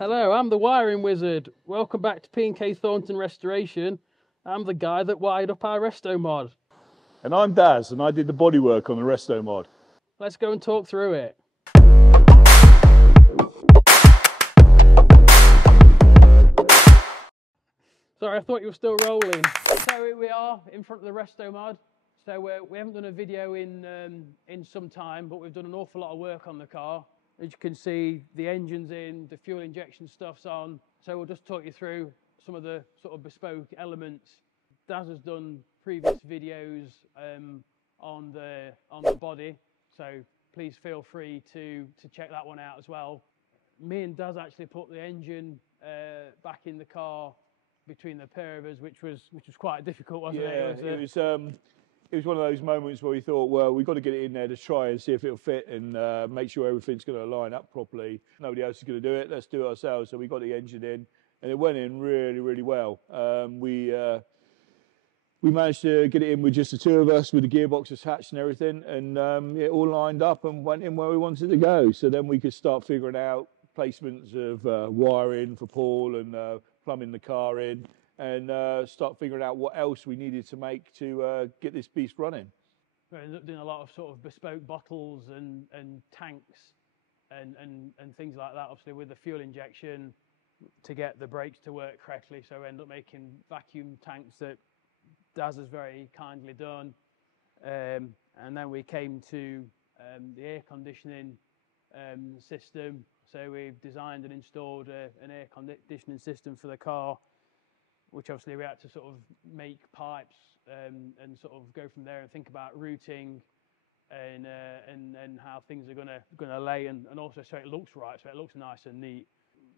Hello, I'm the Wiring Wizard. Welcome back to P&K Thornton Restoration. I'm the guy that wired up our Restomod. And I'm Daz, and I did the bodywork on the Restomod. Let's go and talk through it. Sorry, I thought you were still rolling. So here we are in front of the Restomod. So we haven't done a video in some time, but we've done an awful lot of work on the car. As you can see, the engine's in, the fuel injection stuff's on. So we'll just talk you through some of the sort of bespoke elements. Daz has done previous videos on the body, so please feel free to check that one out as well. Me and Daz actually put the engine back in the car between the pair of us, which was quite difficult, wasn't it? It was one of those moments where we thought, well, we've got to get it in there to try and see if it'll fit and make sure everything's going to line up properly. Nobody else is going to do it. Let's do it ourselves. So we got the engine in, and it went in really, really well. We managed to get it in with just the two of us, with the gearbox attached and everything, and it all lined up and went in where we wanted to go. So then we could start figuring out placements of wiring for Paul and plumbing the car in, and start figuring out what else we needed to make to get this beast running. We ended up doing a lot of sort of bespoke bottles and tanks and things like that, obviously with the fuel injection to get the brakes to work correctly. So we ended up making vacuum tanks that Daz has very kindly done. And then we came to the air conditioning system. So we've designed and installed an air conditioning system for the car, which obviously we had to sort of make pipes and sort of go from there and think about routing and how things are gonna lay, and also so it looks right, so it looks nice and neat.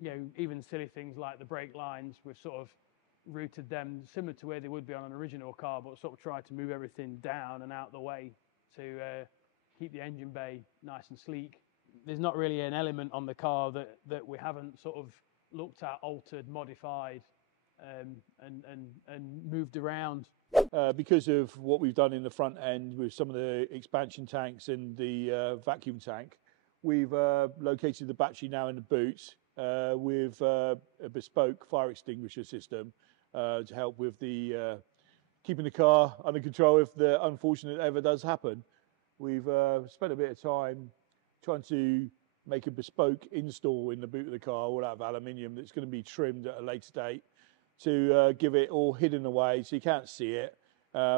You know, even silly things like the brake lines, we've sort of routed them similar to where they would be on an original car, but sort of tried to move everything down and out the way to keep the engine bay nice and sleek. There's not really an element on the car that we haven't sort of looked at, altered, modified, and moved around. Because of what we've done in the front end with some of the expansion tanks and the vacuum tank, we've located the battery now in the boot with a bespoke fire extinguisher system to help with the keeping the car under control if the unfortunate ever does happen. We've spent a bit of time trying to make a bespoke install in the boot of the car, all out of aluminium, that's going to be trimmed at a later date to give it all hidden away so you can't see it,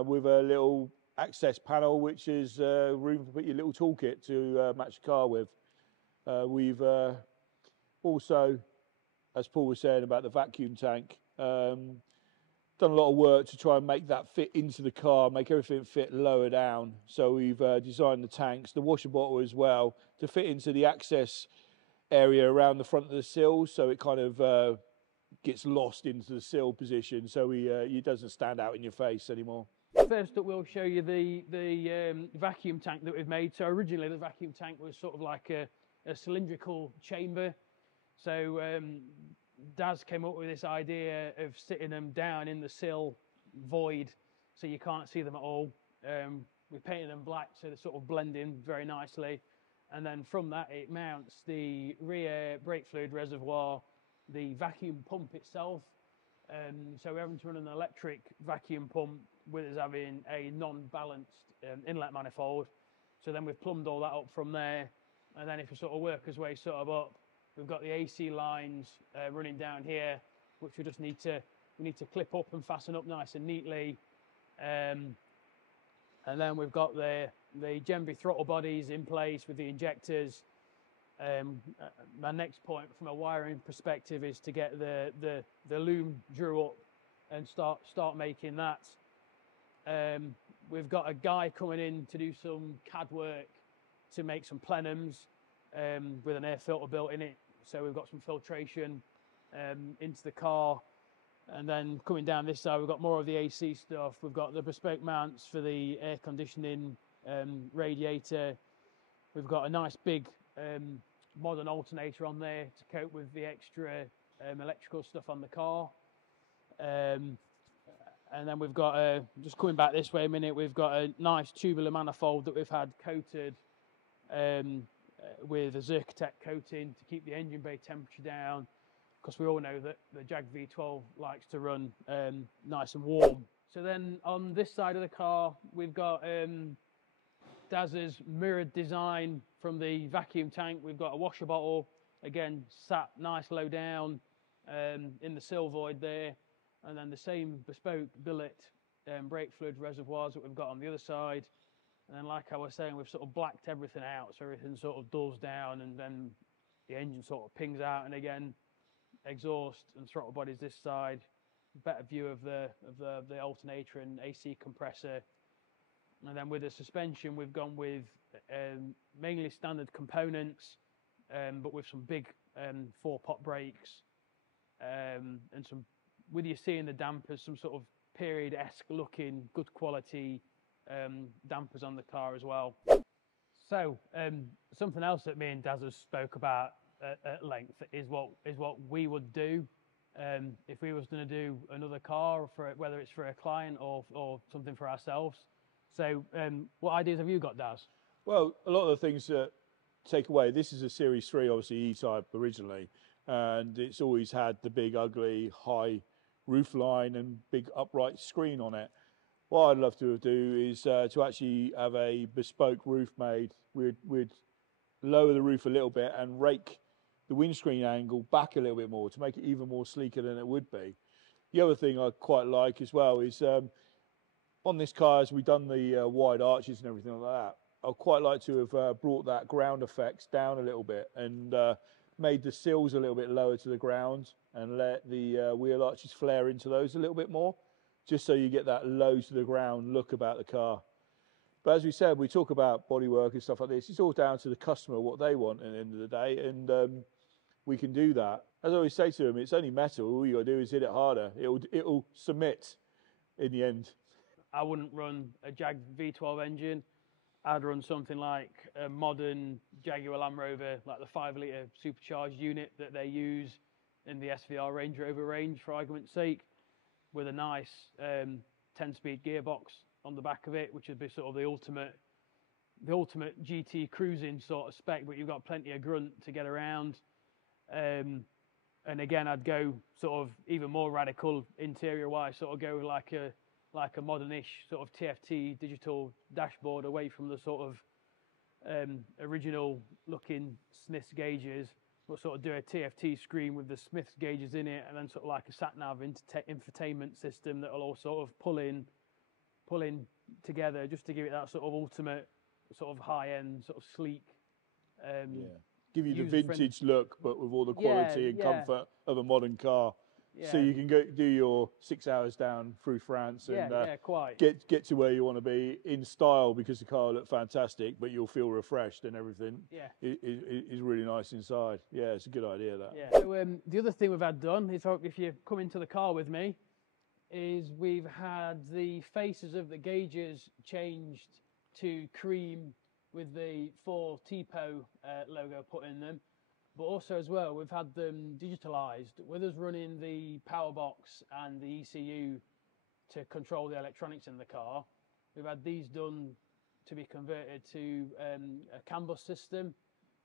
with a little access panel which is room to put your little toolkit to match the car with. We've also, as Paul was saying about the vacuum tank, done a lot of work to try and make that fit into the car, make everything fit lower down. So we've designed the tanks, the washer bottle as well, to fit into the access area around the front of the sill, so it kind of gets lost into the sill position, so it doesn't stand out in your face anymore. First up, we'll show you the vacuum tank that we've made. So originally the vacuum tank was sort of like a cylindrical chamber. So Daz came up with this idea of sitting them down in the sill void so you can't see them at all. We painted them black so they sort of blend in very nicely, and then from that it mounts the rear brake fluid reservoir, the vacuum pump itself. So we're having to run an electric vacuum pump with us having a non-balanced inlet manifold. So then we've plumbed all that up from there, and then if we sort of work our way sort of up, we've got the AC lines running down here, which we need to clip up and fasten up nice and neatly. And then we've got the Genvi throttle bodies in place with the injectors. My next point from a wiring perspective is to get the loom drew up and start making that. We've got a guy coming in to do some CAD work to make some plenums with an air filter built in it. So we've got some filtration into the car, and then coming down this side we've got more of the AC stuff. We've got the bespoke mounts for the air conditioning radiator. We've got a nice big modern alternator on there to cope with the extra electrical stuff on the car. And then we've got, just coming back this way a minute, we've got a nice tubular manifold that we've had coated with a Zerkatech coating to keep the engine bay temperature down. because we all know that the Jag V12 likes to run nice and warm. So then on this side of the car, we've got Daz's mirrored design from the vacuum tank. We've got a washer bottle, again, sat nice low down in the sill void there. And then the same bespoke billet brake fluid reservoirs that we've got on the other side. And then, like I was saying, we've sort of blacked everything out, so everything sort of dulls down, and then the engine sort of pings out. And again, exhaust and throttle bodies this side. Better view of the alternator and AC compressor. And then with the suspension, we've gone with mainly standard components, but with some big 4-pot brakes, and some, with you seeing the dampers, some sort of period-esque looking, good quality dampers on the car as well. So something else that me and Daz have spoke about at length is what we would do if we was going to do another car, for whether it's for a client or something for ourselves. So what ideas have you got, Daz? Well, a lot of the things that take away, this is a Series 3, obviously E-Type originally, and it's always had the big, ugly, high roof line and big upright screen on it. What I'd love to do is to actually have a bespoke roof made. We'd lower the roof a little bit and rake the windscreen angle back a little bit more to make it even more sleeker than it would be. The other thing I quite like as well is on this car, as we've done the wide arches and everything like that, I'd quite like to have brought that ground effects down a little bit and made the sills a little bit lower to the ground and let the wheel arches flare into those a little bit more, just so you get that low to the ground look about the car. But as we said, we talk about bodywork and stuff like this. It's all down to the customer, what they want at the end of the day, and we can do that. As I always say to them, it's only metal. All you got to do is hit it harder. It'll submit in the end. I wouldn't run a Jag V12 engine. I'd run something like a modern Jaguar Land Rover, like the 5-litre supercharged unit that they use in the SVR Range Rover range, for argument's sake, with a nice 10-speed gearbox on the back of it, which would be sort of the ultimate GT cruising sort of spec, but you've got plenty of grunt to get around. And again, I'd go sort of even more radical interior-wise, sort of go like a modern-ish sort of TFT digital dashboard, away from the sort of original-looking Smiths gauges, but sort of do a TFT screen with the Smiths gauges in it, and then sort of like a sat-nav infotainment system that will all sort of pull in together, just to give it that sort of ultimate sort of high-end, sort of sleek. Give you the vintage look, but with all the quality and comfort of a modern car. Yeah. So you can go do your 6 hours down through France and get to where you want to be in style, because the car will look fantastic, but you'll feel refreshed and everything. Yeah, is really nice inside. Yeah, it's a good idea, that. Yeah. So the other thing we've had done is, if you come into the car with me, is we've had the faces of the gauges changed to cream with the 4 TPO logo put in them. But also as well, we've had them digitalised, with us running the power box and the ECU to control the electronics in the car. We've had these done to be converted to a CAN bus system.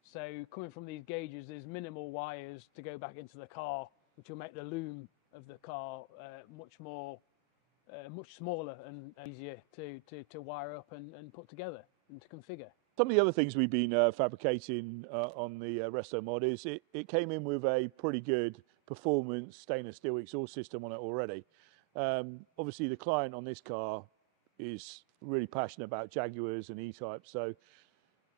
So coming from these gauges, there's minimal wires to go back into the car, which will make the loom of the car much smaller and easier to wire up and put together and to configure. Some of the other things we've been fabricating on the Restomod is it came in with a pretty good performance stainless steel exhaust system on it already. Obviously, the client on this car is really passionate about Jaguars and E-Type, so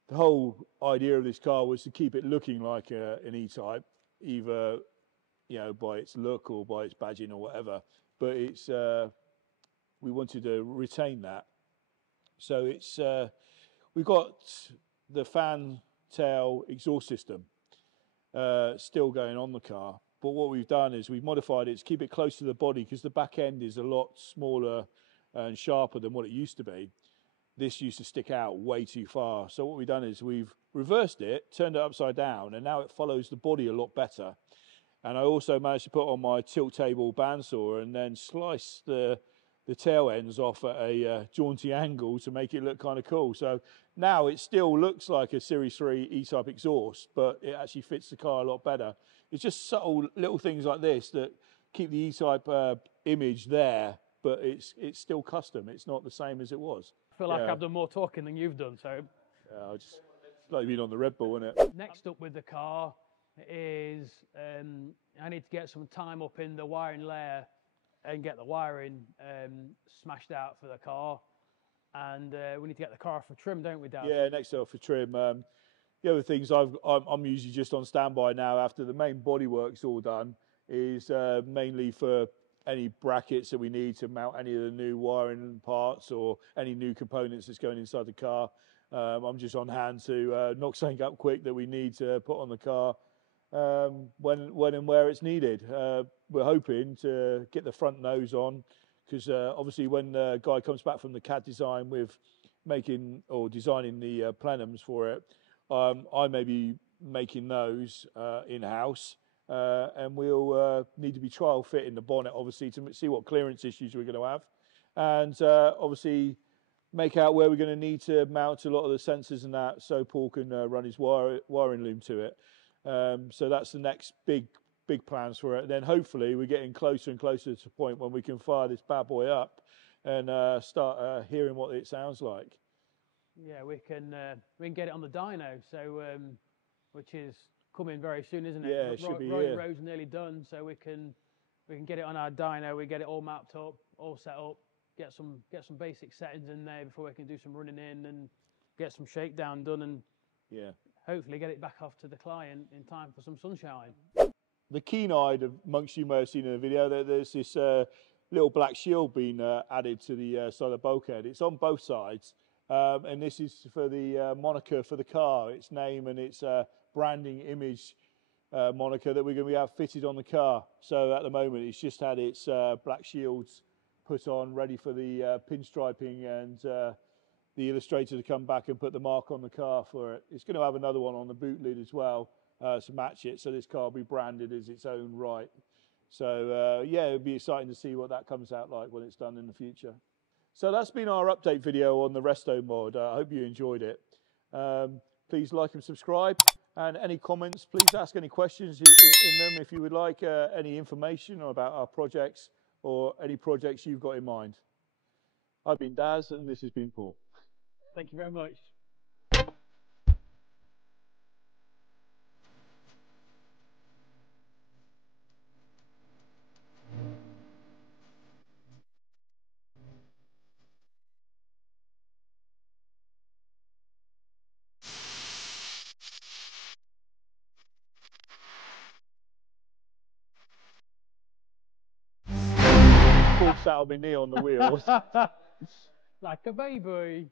the whole idea of this car was to keep it looking like an E-Type, either by its look or by its badging or whatever. But it's we wanted to retain that, so it's. We've got the fan tail exhaust system still going on the car, but what we've done is we've modified it to keep it close to the body, because the back end is a lot smaller and sharper than what it used to be. This used to stick out way too far. So what we've done is we've reversed it, turned it upside down, and now it follows the body a lot better. And I also managed to put on my tilt table bandsaw and then slice the tail ends off at a jaunty angle to make it look kind of cool. So now it still looks like a Series 3 E-Type exhaust, but it actually fits the car a lot better. It's just subtle little things like this that keep the E-Type image there, but it's still custom. It's not the same as it was. I feel like I've done more talking than you've done, so. Yeah, it's like being on the Red Bull, isn't it? Next up with the car is I need to get some time up in the wiring layer and get the wiring smashed out for the car. And we need to get the car off for trim, don't we, Dad? Yeah, next up for trim. The other things I'm usually just on standby now after the main bodywork's all done is mainly for any brackets that we need to mount any of the new wiring parts or any new components that's going inside the car. I'm just on hand to knock something up quick that we need to put on the car when and where it's needed. We're hoping to get the front nose on because obviously when the guy comes back from the CAD design with making or designing the plenums for it, I may be making those in-house. And we'll need to be trial fitting the bonnet, obviously, to see what clearance issues we're going to have. And obviously make out where we're going to need to mount a lot of the sensors and that so Paul can run his wiring loom to it. So that's the next big plans for it. And then hopefully we're getting closer and closer to the point when we can fire this bad boy up and start hearing what it sounds like. Yeah, we can get it on the dyno, so which is coming very soon, isn't it? Yeah, it should be. Road's nearly done, so we can get it on our dyno. We get it all mapped up, all set up. Get some basic settings in there before we can do some running in and get some shakedown done, and hopefully get it back off to the client in time for some sunshine. The keen-eyed amongst you may have seen in the video that there's this little black shield being added to the side of the bulkhead. It's on both sides, and this is for the moniker for the car, its name and its branding image moniker that we're going to have fitted on the car. So at the moment it's just had its black shields put on, ready for the pinstriping and the illustrator to come back and put the mark on the car for it. It's going to have another one on the boot lid as well to match it, so this car will be branded as its own right. So yeah, it'll be exciting to see what that comes out like when it's done in the future. So that's been our update video on the Restomod. I hope you enjoyed it. Please like and subscribe. And any comments, please ask any questions in them if you would like any information about our projects or any projects you've got in mind. I've been Daz and this has been Paul. Thank you very much. Paul sat on my knee on the wheels. Like a baby.